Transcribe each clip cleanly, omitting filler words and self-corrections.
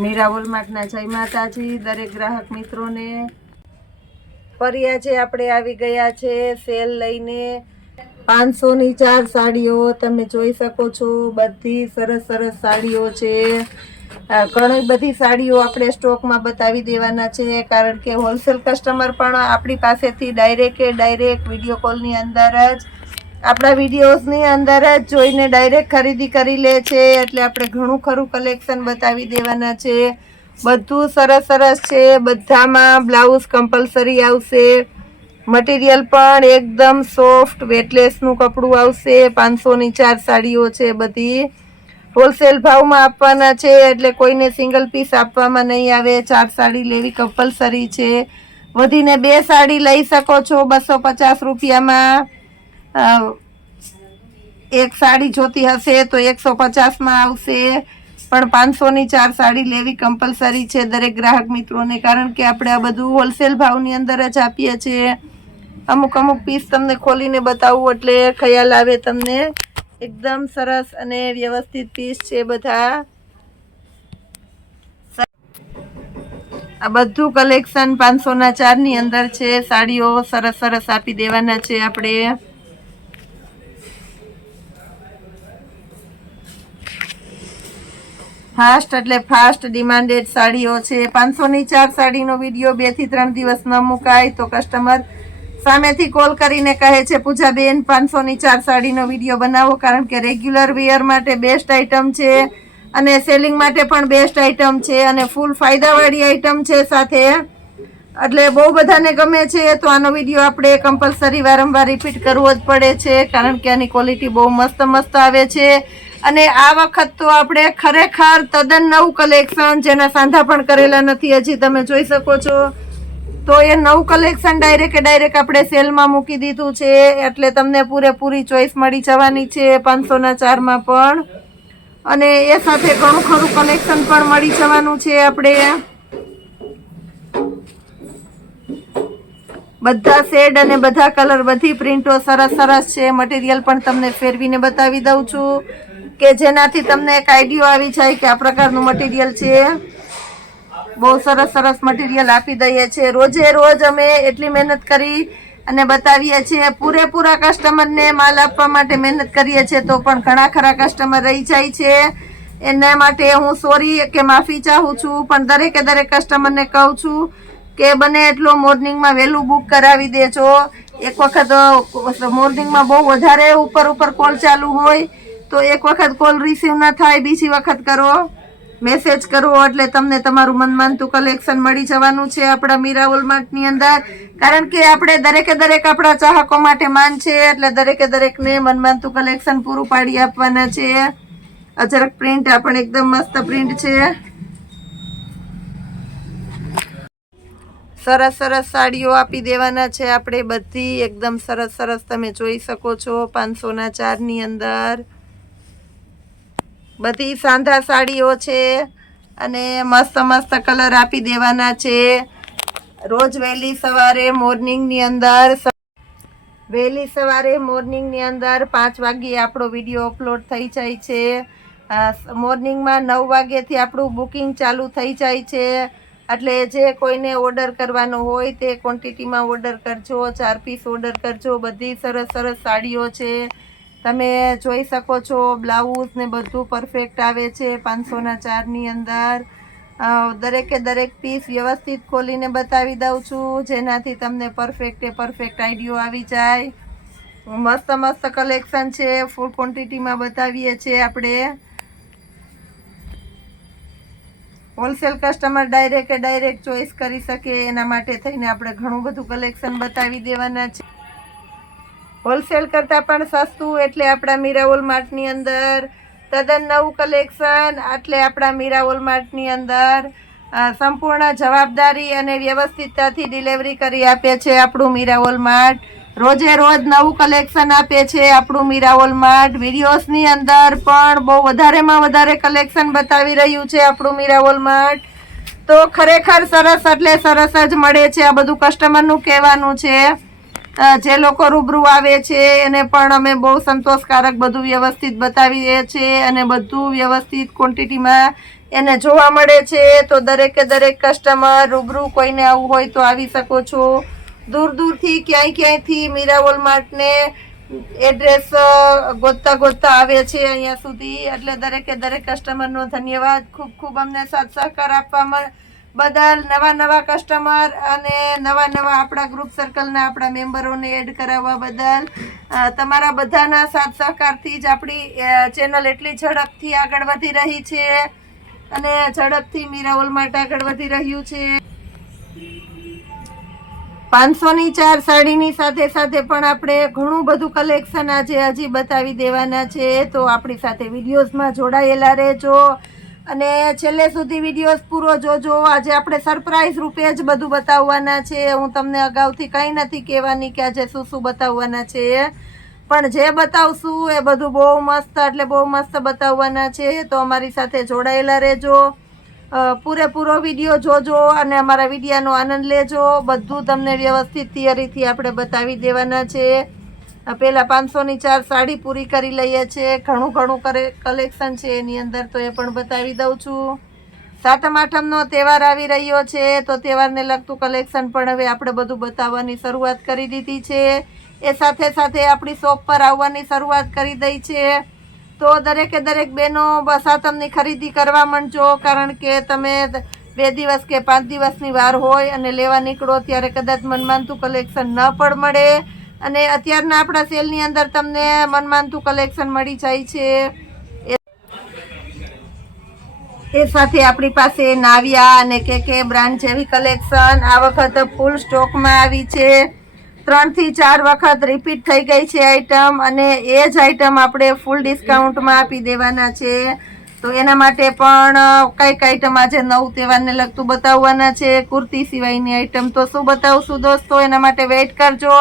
મીરા વોલમાર્ટના જય માતાજી દરેક ગ્રાહક મિત્રોને। ફરી આજે આપણે આવી ગયા છે સેલ લઈને। 500 ની 4 સાડીઓ તમે જોઈ શકો છો। બધી સરસ સરસ સાડીઓ છે। ઘણી બધી સાડીઓ આપણે સ્ટોકમાં બતાવી દેવાના છે, કારણ કે હોલસેલ કસ્ટમર પણ આપણી પાસેથી ડાયરેક્ટ વિડીયો કોલની અંદર જ આપણા વિડીયોઝની અંદર જ જોઈને ડાયરેક્ટ ખરીદી કરી લે છે, એટલે આપણે ઘણું ખરું કલેક્શન બતાવી દેવાના છે। બધું સરસ સરસ છે, બધામાં બ્લાઉઝ કમ્પલસરી આવશે। મટીરિયલ પણ એકદમ સોફ્ટ વેટલેસનું કપડું આવશે। 500 ની 4 સાડીઓ છે, બધી હોલસેલ ભાવમાં આપવાના છે, એટલે કોઈને સિંગલ પીસ આપવામાં નહીં આવે। 4 સાડી લેવી કમ્પલસરી છે। વધીને 2 સાડી લઈ શકો છો 250 રૂપિયામાં। એક સાડી જોતી હશે તો 150માં આવશે, પણ 500 ની 4 સાડી લેવી કમ્પલસરી છે દરેક ગ્રાહક મિત્રોને, કારણ કે આપણે આ બધું હોલસેલ ભાવની અંદર જ આપીએ છીએ। અમુક પીસ તમને ખોલીને બતાવું એટલે ખ્યાલ આવે તમને। એકદમ સરસ અને વ્યવસ્થિત પીસ છે બધા। આ બધું કલેક્શન 500 ના 4 ની અંદર છે। સાડીઓ સરસ સરસ આપી દેવાના છે આપણે। ફાસ્ટ એટલે ફાસ્ટ ડિમાન્ડેડ સાડીઓ છે। 500 ની 4 સાડીનો વિડીયો 2 થી 3 દિવસ ન મુકાય તો કસ્ટમર સામેથી કોલ કરીને કહે છે પૂજાબેન 500 ની 4 સાડીનો વિડીયો બનાવો, કારણ કે રેગ્યુલર વેર માટે બેસ્ટ આઇટમ છે અને સેલિંગ માટે પણ બેસ્ટ આઇટમ છે અને ફૂલ ફાયદાવાળી આઇટમ છે સાથે, એટલે બહુ બધાને ગમે છે। તો આનો વિડીયો આપણે કમ્પલસરી વારંવાર રિપીટ કરવો જ પડે છે, કારણ કે આની ક્વોલિટી બહુ મસ્ત આવે છે। અને આ વખત તો આપણે ખરેખર તદ્દન નવું કલેક્શન, જેના સાંધા પણ કરેલા નથી હજી તમે જોઈ શકો છો, તો એ નવું કલેક્શન ડાયરેક્ટ આપણે સેલમાં મૂકી દીધું છે, એટલે તમને પૂરેપૂરી ચોઈસ મળી જવાની છે 500 ના 4 માં પણ, અને એ સાથે ઘણું ખરું કલેક્શન પણ મળી જવાનું છે આપણે। બધા શેડ અને બધા કલર, બધી પ્રિન્ટો સરસ સરસ છે। મટીરિયલ પણ તમને ફેરવીને બતાવી દઉં છું કે જેનાથી તમને એક આઈડિયો આવી જાય કે આ પ્રકારનું મટીરિયલ છે। બહુ સરસ મટીરિયલ આપી દઈએ છીએ। રોજે રોજ અમે એટલી મહેનત કરી અને બતાવીએ છીએ, પૂરેપૂરા કસ્ટમરને માલ આપવા માટે મહેનત કરીએ છીએ, તો પણ ઘણા ખરા કસ્ટમર રહી જાય છે। એના માટે હું સોરી કે માફી ચાહું છું, પણ દરેક કસ્ટમરને કહું છું કે બને એટલો મોર્નિંગમાં વહેલું બુક કરાવી દેજો। એક વખત મોર્નિંગમાં બહુ વધારે ઉપર કોલ ચાલુ હોય તો એક વખત કોલ રિસીવ ના થાય, બીજી વખત કરો, મેસેજ કરો, એટલે તમને તમારું મનમાનતું કલેક્શન મળી જવાનું છે આપણા મીરા વોલમાર્ટની અંદર, કારણ કે આપણે દરેક આપણા ચાહકો માટે માન છે, એટલે દરેકને મનમાનતું કલેક્શન પૂરું પાડી આપવાના છે। અજરક પ્રિન્ટ આ પણ એકદમ મસ્ત પ્રિન્ટ છે। સરસ સાડીઓ આપી દેવાના છે આપણે બધી, એકદમ સરસ તમે જોઈ શકો છો 500 ના 4 ની અંદર બધી સાંધા સાડીઓ છે, અને મસ્ત કલર આપી દેવાના છે। રોજ વહેલી સવારે મોર્નિંગની અંદર 5 વાગ્યે આપણો વિડીયો અપલોડ થઈ જાય છે। મોર્નિંગમાં 9 વાગ્યાથી આપણું બુકિંગ ચાલુ થઈ જાય છે, એટલે જે કોઈને ઓર્ડર કરવાનો હોય તે ક્વોન્ટિટીમાં ઓર્ડર કરજો, 4 પીસ ઓર્ડર કરજો। બધી સરસ સાડીઓ છે, તમે જોઈ શકો છો। બ્લાઉઝ ને બધું પરફેક્ટ આવે છે 500 ના 4 ની અંદર। દરેક પીસ વ્યવસ્થિત ખોલીને બતાવી દઉં છું, જેનાથી તમને પરફેક્ટ આઈડિયો આવી જાય। મસ્ત કલેક્શન છે, ફૂલ ક્વોન્ટિટીમાં બતાવીએ છીએ આપણે। હોલસેલ કસ્ટમર ડાયરેક્ટ ચોઈસ કરી શકે એના માટે થઈને આપણે ઘણું બધું કલેક્શન બતાવી દેવાના છે। હોલસેલ કરતાં પણ સસ્તું એટલે આપણા મીરા વોલમાર્ટની અંદર તદ્દન નવું કલેક્શન, એટલે આપણા મીરા વોલમાર્ટની અંદર સંપૂર્ણ જવાબદારી અને વ્યવસ્થિતતાથી ડિલિવરી કરી આપે છે આપણું મીરા વોલમાર્ટ। રોજે રોજ નવું કલેક્શન આપે છે આપણું મીરા વોલમાર્ટ। વિડીયોઝની અંદર પણ બહુ વધારેમાં વધારે કલેક્શન બતાવી રહ્યું છે આપણું મીરા વોલમાર્ટ, તો ખરેખર સરસ એટલે સરસ જ મળે છે। આ બધું કસ્ટમરનું કહેવાનું છે। જે લોકો રૂબરૂ આવે છે એને પણ અમે બહુ સંતોષકારક બધું વ્યવસ્થિત બતાવીએ છીએ, અને બધું વ્યવસ્થિત ક્વોન્ટિટીમાં એને જોવા મળે છે. તો દરેકે દરેક કસ્ટમર રૂબરૂ કોઈને આવું હોય તો આવી શકો છો. દૂર દૂરથી ક્યાંયથી મીરા વોલમાર્ટને એડ્રેસ ગોતતા ગોતતા આવે છે અહીંયા સુધી. એટલે દરેકે દરેક કસ્ટમરનો ધન્યવાદ. ખૂબ ખૂબ અમને સાથ સહકાર આપવા બદલ, નવા કસ્ટમર અને નવા આપણા ગ્રુપ સર્કલના આપણા મેમ્બરોને એડ કરાવવા બદલ તમારા બધાના સાથ સહકારથી જ આપણી ચેનલ એટલી ઝડપથી આગળ વધી રહી છે અને ઝડપથી મીરા વોલમાર્ટ આગળ વધી રહ્યું છે. 500ની 4 સાડીની સાથે સાથે પણ આપણે ઘણું બધું કલેક્શન આજે હજી બતાવી દેવાના છે. તો આપણી સાથે વિડીયોઝમાં જોડાયેલા રહેજો અને છેલ્લે સુધી વિડીયોઝ પૂરો જોજો. આજે આપણે સરપ્રાઈઝ રૂપે જ બધું બતાવવાના છે. હું તમને અગાઉથી કંઈ નથી કહેવાની કે આજે શું બતાવવાના છે, પણ જે બતાવશું એ બધું બહુ મસ્ત એટલે બહુ મસ્ત બતાવવાના છે. તો અમારી સાથે જોડાયેલા રહેજો, પૂરેપૂરો વિડીયો જોજો અને અમારા વિડીયોનો આનંદ લેજો. બધું તમને વ્યવસ્થિત થિયરીથી આપણે બતાવી દેવાના છે. પહેલાં 500ની 4 સાડી પૂરી કરી લઈએ છીએ. ઘણું કલેક્શન છે એની અંદર, તો એ પણ બતાવી દઉં છું. 7મ 8મનો તહેવાર આવી રહ્યો છે, તો તહેવારને લગતું કલેક્શન પણ હવે આપણે બધું બતાવવાની શરૂઆત કરી દીધી છે. એ સાથે સાથે આપણી શોપ પર આવવાની શરૂઆત કરી દઈ છે. તો દરેકે દરેક બહેનો 7મની ખરીદી કરવા માંડજો, કારણ કે તમે 2 દિવસ કે 5 દિવસની વાર હોય અને લેવા નીકળો ત્યારે કદાચ મનમાનતું કલેક્શન ન પણ મળે. અને અત્યારના આપણા સેલની અંદર તમને મનમાનતું કલેક્શન મળી જાય છે. એ સાથે આપણી પાસે નાવિયા અને કે બ્રાન્ડ જેવી કલેક્શન આ વખત ફૂલ સ્ટોકમાં આવી છે. 3 થી 4 વખત રિપીટ થઈ ગઈ છે આઈટમ, અને એ જ આઈટમ આપણે ફૂલ ડિસ્કાઉન્ટમાં આપી દેવાના છે. તો એના માટે પણ કઈક આઈટમ આજે નવું તહેવારને લગતું બતાવવાના છે. કુર્તી સિવાયની આઈટમ તો શું બતાવશું દોસ્તો, એના માટે વેઇટ કરજો.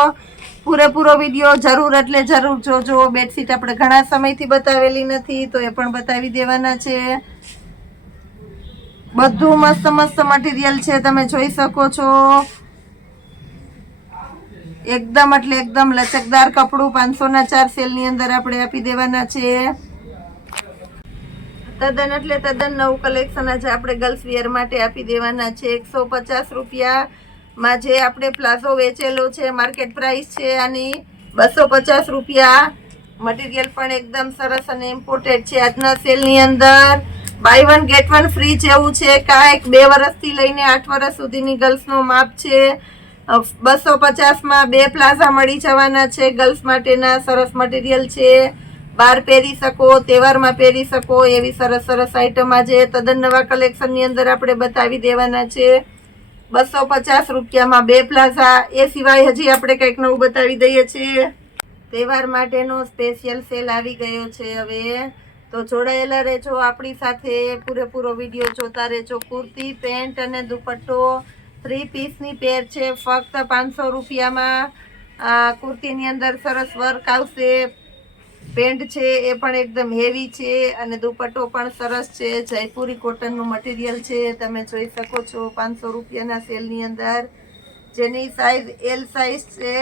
પૂરેપૂરો વિડીયો જરૂર એટલે જરૂર જોજો. બેડશીટ આપણે ઘણા સમયથી બતાવેલી નથી, તો એ પણ બતાવી દેવાના છે. બધું મસ્ત મટીરિયલ છે, તમે જોઈ શકો છો. એકદમ એટલે એકદમ લચકદાર કપડું 500ના 4 સેલની અંદર આપણે આપી દેવાના છે. તદ્દન એટલે તદ્દન નવું કલેક્શન આજે આપણે ગર્લ્સ વેર માટે આપી દેવાના છે. 150 રૂપિયામાં જે આપણે પ્લાઝો વેચેલો છે, માર્કેટ પ્રાઇસ છે આની 250 રૂપિયા. મટીરિયલ પણ એકદમ સરસ અને ઇમ્પોર્ટેડ છે. આજના સેલની અંદર બાય 1 ગેટ 1 ફ્રી જેવું છે. કાંઈક 2 વર્ષથી લઈને 8 વર્ષ સુધીની ગર્લ્સનો માપ છે. 250માં 2 પ્લાઝા મળી જવાના છે. ગર્લ્સ માટેના સરસ મટીરિયલ છે. બહાર પહેરી શકો, તહેવારમાં પહેરી શકો એવી સરસ આઈટમ આજે તદ્દન નવા કલેક્શનની અંદર આપણે બતાવી દેવાના છે. 250 રૂપિયામાં 2 પ્લાઝા. એ સિવાય હજી આપણે કંઈક નવું બતાવી દઈએ છીએ. તહેવાર માટેનો સ્પેશિયલ સેલ આવી ગયો છે હવે, તો જોડાયેલા રહેજો આપણી સાથે. પૂરેપૂરો વિડીયો જોતા રહેજો. કુર્તી, પેન્ટ અને દુપટ્ટો 3 પીસની પેર છે, ફક્ત 500 રૂપિયામાં. કુર્તીની અંદર સરસ વર્ક આવશે. પેન્ટ છે એ પણ એકદમ હેવી છે અને દુપટ્ટો પણ સરસ છે. જયપુરી કોટનનું મટીરિયલ છે, તમે જોઈ શકો છો. 500 રૂપિયાના સેલની અંદર, જેની સાઇઝ L સાઇઝ છે,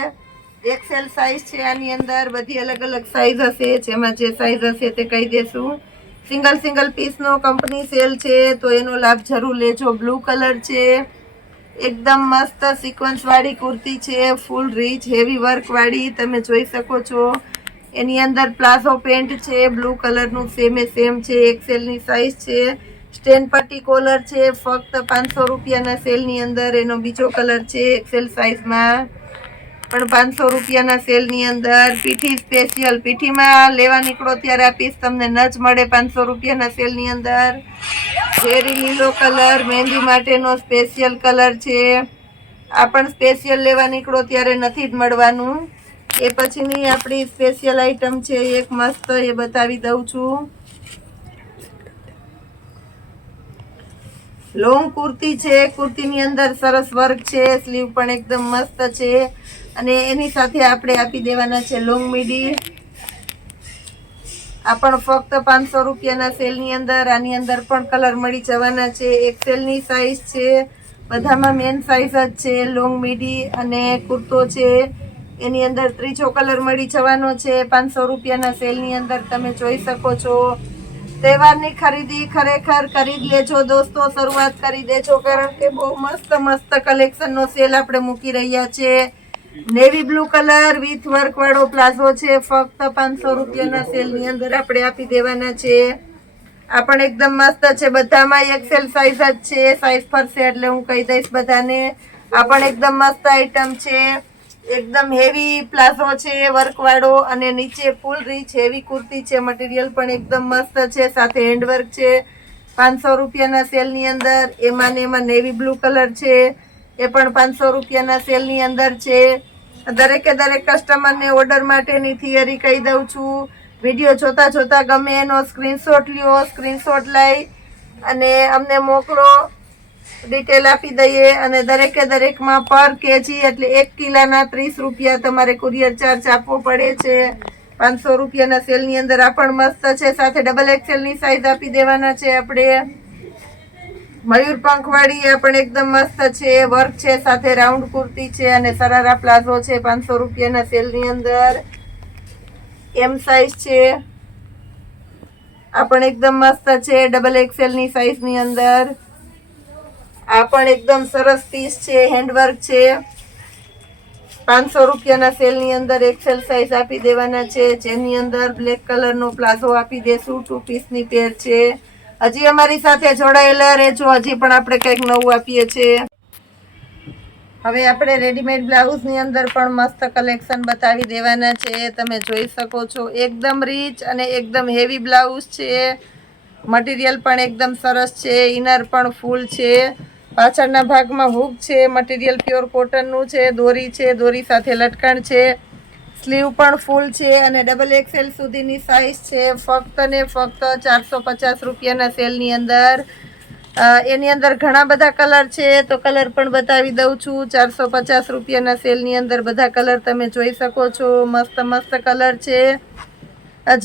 XL સાઇઝ છે. આની અંદર બધી અલગ સાઇઝ હશે, જેમાં જે સાઇઝ હશે તે કહી દેશું. સિંગલ પીસનો કંપની સેલ છે, તો એનો લાભ જરૂર લેજો. બ્લુ કલર છે, એકદમ મસ્ત સિક્વન્સ વાળી કુર્તી છે, ફૂલ રીચ હેવી વર્ક વાળી, તમે જોઈ શકો છો. એની અંદર પ્લાઝો પેન્ટ છે, બ્લુ કલરનું સેમ છે. XL સાઇઝ છે. સ્ટેન પટ્ટી કોલર છે, ફક્ત 500 રૂપિયાના સેલની અંદર. એનો બીજો કલર છે XL સાઇઝમાં, પણ 500 રૂપિયાના સેલની અંદર. પીઠી સ્પેશિયલ, પીઠીમાં લેવા નીકળો ત્યારે આ પીસ તમને ન જ મળે 500 રૂપિયાના સેલની અંદર. ઝેરી લીલો કલર, મહેંદી માટેનો સ્પેશિયલ કલર છે. આ પણ સ્પેશિયલ લેવા નીકળો ત્યારે નથી જ મળવાનું. એ પછીની આપણી સ્પેશિયલ આઈટમ છે એક મસ્ત, એ બતાવી દઉં છું. લોંગ કુર્તી છે. કુર્તીની અંદર સરસ વર્ક છે, સ્લીવ પણ એકદમ મસ્ત છે અને એની સાથે આપણે આપી દેવાના છે લોંગ મીડી. આ પણ ફક્ત 500 રૂપિયાના સેલની અંદર. આની અંદર પણ કલર મળી જવાના છે. XL સાઇઝ છે, બધામાં મેન સાઇઝ જ છે. લોંગ મીડી અને કુર્તો છે, એની અંદર ત્રીજો કલર મળી જવાનો છે 500 રૂપિયાના સેલની અંદર, તમે જોઈ શકો છો. તહેવારની ખરીદી ખરેખર કરી જ લેજો દોસ્તો, શરૂઆત કરી દેજો, કારણ કે બહુ મસ્ત મસ્ત કલેક્શનનો સેલ આપણે મૂકી રહ્યા છે. Navy blue colour with work વાળો પ્લાઝો છે, ફક્ત 500 રૂપિયાના સેલની અંદર આપણે આપી દેવાના છે. આ પણ એકદમ મસ્ત છે, બધામાં એક્સેલ સાઇઝ જ છે. સાઇઝ ફરશે એટલે હું કહી દઈશ બધાને. આ પણ એકદમ મસ્ત આઈટમ છે, એકદમ હેવી પ્લાઝો છે વર્ક વાળો, અને નીચે ફૂલ રીચ હેવી કુર્તી છે. મટીરિયલ પણ એકદમ મસ્ત છે, સાથે હેન્ડવર્ક છે. 500 રૂપિયાના સેલની અંદર. એમાં ને એમાં નેવી બ્લુ કલર છે, એ પણ 500 રૂપિયાના સેલની અંદર છે. દરેકે દરેક કસ્ટમરને ઓર્ડર માટેની થિયરી કહી દઉં છું. વિડીયો જોતા જોતા ગમે એનો સ્ક્રીનશોટ લ્યો, સ્ક્રીનશોટ લઈ અને અમને મોકલો, ડિટેલ આપી દઈએ. અને દરેકે દરેકમાં પર કેજી એટલે 1 કિલોના 30 રૂપિયા તમારે કુરિયર ચાર્જ આપવો પડે છે. 500 રૂપિયાના સેલની અંદર આ પણ મસ્ત છે, સાથે ડબલ એક્સેલની સાઇઝ આપી દેવાના છે આપણે. મયુર પંખવાળી આ પણ એકદમ મસ્ત છે, વર્ક છે, સાથે રાઉન્ડ કુર્તી છે અને સરારા પ્લાઝો છે. 500 રૂપિયાના સેલની અંદર એમ સાઇઝ છે. આ પણ એકદમ મસ્ત છે, ડબલ એક્સેલની સાઇઝની અંદર. આ પણ એકદમ સરસ પીસ છે, હેન્ડવર્ક છે. 500 રૂપિયાના સેલની અંદર એક્સેલ સાઇઝ આપી દેવાના છે, જેની અંદર બ્લેક કલરનો પ્લાઝો આપી દેશું. 2 પીસની પેર છે. હજી અમારી સાથે જોડાયેલા રહેજો, હજી પણ આપણે કંઈક નવું આપીએ છીએ. હવે આપણે રેડીમેડ બ્લાઉઝની અંદર પણ મસ્ત કલેક્શન બતાવી દેવાના છે. તમે જોઈ શકો છો, એકદમ રીચ અને એકદમ હેવી બ્લાઉઝ છે. મટીરિયલ પણ એકદમ સરસ છે, ઇનર પણ ફૂલ છે. પાછળના ભાગમાં હૂક છે, મટીરિયલ પ્યોર કોટનનું છે, દોરી છે, દોરી સાથે લટકણ છે. સ્લીવ પણ ફૂલ છે અને ડબલ એક્સેલ સુધીની સાઇઝ છે. ફક્ત ને ફક્ત 450 રૂપિયાના સેલની અંદર. એની અંદર ઘણા બધા કલર છે, તો કલર પણ બતાવી દઉં છું. 450 રૂપિયાના સેલની અંદર બધા કલર તમે જોઈ શકો છો. મસ્ત મસ્ત કલર છે.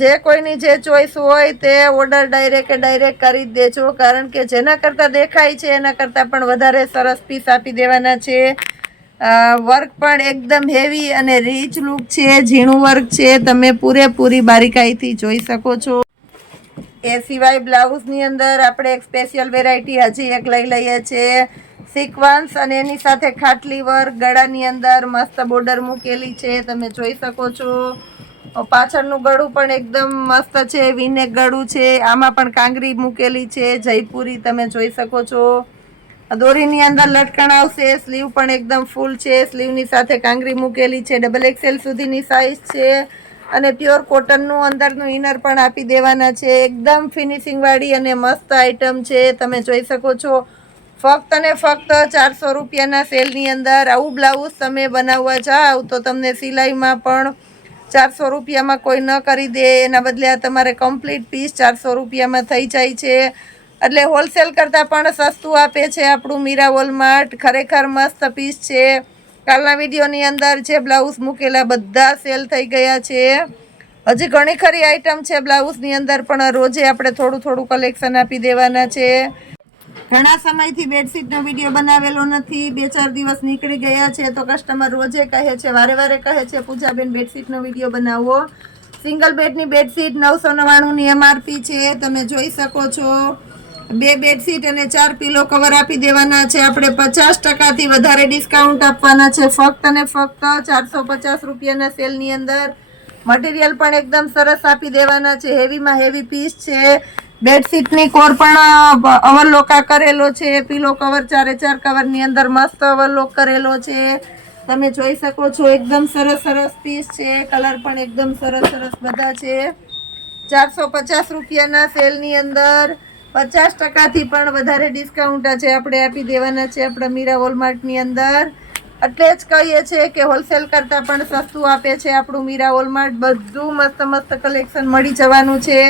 જે કોઈની જે ચોઈસ હોય તે ઓર્ડર ડાયરેક્ટ કરી જ દેજો, કારણ કે જેના કરતાં દેખાય છે એના કરતાં પણ વધારે સરસ પીસ આપી દેવાના છે. વર્ક પણ એકદમ હેવી અને રીચ લુક છે, ઝીણું વર્ક છે, તમે પૂરેપૂરી બારીકાઈથી જોઈ શકો છો. એ સિવાય બ્લાઉઝની અંદર આપણે એક સ્પેશિયલ વેરાયટી હજી એક લઈ લઈએ છીએ, સિક્વન્સ અને એની સાથે ખાટલી વર્ક. ગળાની અંદર મસ્ત બોર્ડર મૂકેલી છે, તમે જોઈ શકો છો. પાછળનું ગળું પણ એકદમ મસ્ત છે, વિનેક ગળું છે. આમાં પણ કાંગરી મૂકેલી છે, જયપુરી, તમે જોઈ શકો છો. દોરીની અંદર લટકણ આવશે. સ્લીવ પણ એકદમ ફૂલ છે, સ્લીવની સાથે કાંગરી મૂકેલી છે. ડબલ એક્સેલ સુધીની સાઇઝ છે અને પ્યોર કોટનનું અંદરનું ઇનર પણ આપી દેવાના છે. એકદમ ફિનિશિંગ વાળી અને મસ્ત આઈટમ છે, તમે જોઈ શકો છો. ફક્ત ને ફક્ત 400 રૂપિયાના સેલની અંદર. આવું બ્લાઉઝ તમે બનાવવા જાઓ તો તમને સિલાઈમાં પણ 400 રૂપિયામાં કોઈ ન કરી દે. એના બદલે આ તમારે કમ્પ્લીટ પીસ 400 રૂપિયામાં થઈ જાય છે. એટલે હોલસેલ કરતાં પણ સસ્તું આપે છે આપણું મીરા વોલમાર્ટ. ખરેખર મસ્ત પીસ છે. કાલના વિડીયોની અંદર જે બ્લાઉઝ મૂકેલા બધા સેલ થઈ ગયા છે. હજી ઘણી ખરી આઈટમ છે બ્લાઉઝની અંદર, પણ રોજે આપણે થોડું થોડું કલેક્શન આપી દેવાના છે. ઘણા સમયથી બેડશીટનો વિડીયો બનાવેલો નથી, 2-4 દિવસ નીકળી ગયા છે, તો કસ્ટમર રોજે કહે છે, વારે વારે કહે છે, પૂજાબેન બેડશીટનો વિડીયો બનાવો. સિંગલ બેડની બેડશીટ 999ની MRP છે, તમે જોઈ શકો છો. 2 બેડશીટ અને 4 પિલો કવર આપી દેવાના છે. આપણે 50%થી વધારે ડિસ્કાઉન્ટ આપવાના છે, ફક્ત અને ફક્ત 450 રૂપિયાના સેલની અંદર. મટીરિયલ પણ એકદમ સરસ આપી દેવાના છે, હેવીમાં હેવી પીસ છે. બેડશીટની કોર પણ ઓવરલોકા કરેલો છે. પિલો કવર 4 કવરની અંદર મસ્ત ઓવરલોક કરેલો છે, તમે જોઈ શકો છો. એકદમ સરસ સરસ પીસ છે. કલર પણ એકદમ સરસ સરસ બધા છે. 450 રૂપિયાના સેલની અંદર 50%થી પણ વધારે ડિસ્કાઉન્ટ આજે આપણે આપી દેવાના છે આપણા મીરા વોલમાર્ટની અંદર. એટલે જ કહીએ છીએ કે હોલસેલ કરતાં પણ સસ્તું આપે છે આપણું મીરા વોલમાર્ટ. બધું મસ્ત મસ્ત કલેક્શન મળી જવાનું છે.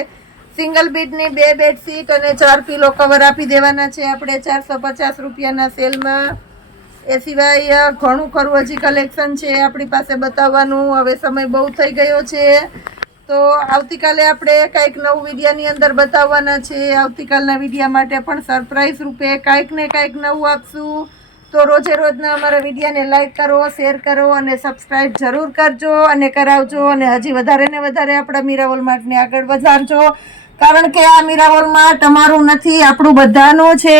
સિંગલ બેડની 2 બેડશીટ અને 4 પિલો કવર આપી દેવાના છે આપણે 450 રૂપિયાના સેલમાં. એ સિવાય ઘણું ખરું હજી કલેક્શન છે આપણી પાસે બતાવવાનું. હવે સમય બહુ થઈ ગયો છે, તો આવતીકાલે આપણે કંઈક નવું વિડીયોની અંદર બતાવવાના છે. આવતીકાલના વિડીયો માટે પણ સરપ્રાઈઝ રૂપે કંઈક ને કંઈક નવું આપશું. તો રોજે રોજના અમારા વિડીયોને લાઈક કરો, શેર કરો અને સબસ્ક્રાઈબ જરૂર કરજો અને કરાવજો. અને હજી વધારે ને વધારે આપણા મીરા વોલમાર્ટને આગળ વધારજો. કારણ કે આ મીરાબોલમાં તમારું નથી, આપણું બધાનું છે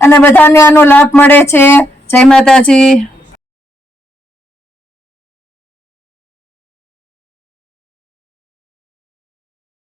અને બધાને આનો લાભ મળે છે. જય માતાજી.